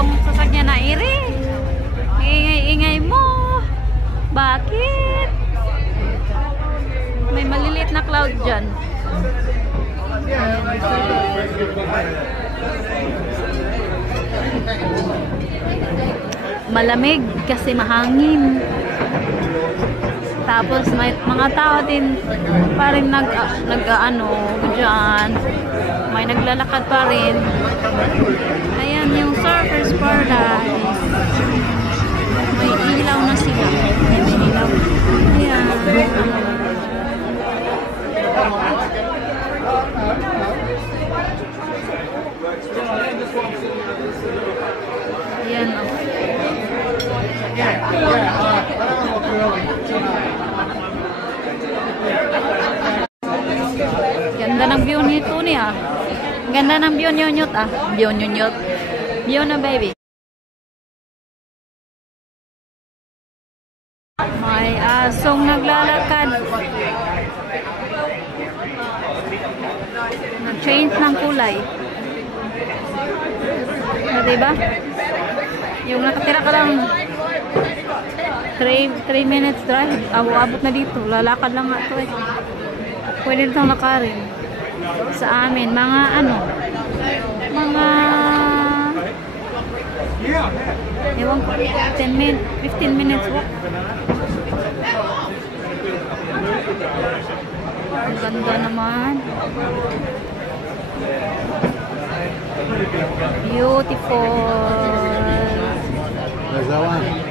tong sasakyan na iri. Ingay-ingay mo. Bakit? May maliliit na cloud dyan. Malamig kasi mahangin. Tapos may mga tao din pa rin nag-ano dyan. May naglalakad pa rin. Ayan yung Surfers Paradise. May ilaw na sila. May ilaw. Ayan. Ayan o. Ganda ng view nito niya. Ganda ng view nyonyot ah. View nyonyot. View na baby. May asong naglalakad. Nag-change ng kulay. Diba? Yung nakatira ka lang 3 minutes drive. Abot na dito. Lalakad lang nga ito eh. Pwede ditong lakarin. Sa amin, mga ano, mga ewan ko, 15 minutes walk. Ang ganda naman. Beautiful. There's that one.